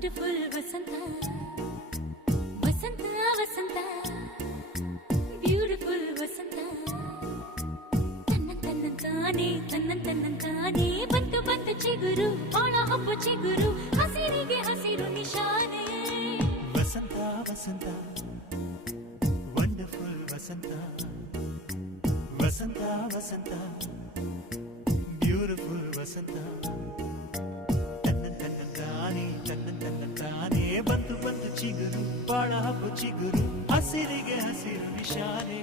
wonderful ವಸಂತ ವಸಂತ ವಸಂತ beautiful ವಸಂತ ತನ್ನಂತಾನೆ ಬಂತು ಬಂತು ಚಿಗುರು ಒಳ ಹಬ್ಬ ಚಿಗುರು ಹಸಿರಿಗೆ ಹಸಿರು ನಿಶಾನೆ ವಸಂತ ವಸಂತ ವಂಡರ್ಫುಲ್ ವಸಂತ ವಸಂತ ವಸಂತ ಬ್ಯೂಟಿಫುಲ್ ವಸಂತ ತನ್ನಂತಾನೆ ಬಂತು ಬಂತು ಚಿಗುರು ಬಾಳ ಹಬ್ಬ ಚಿಗುರು ಹಸಿರಿಗೆ ಹಸಿರು ನಿಶಾನೆ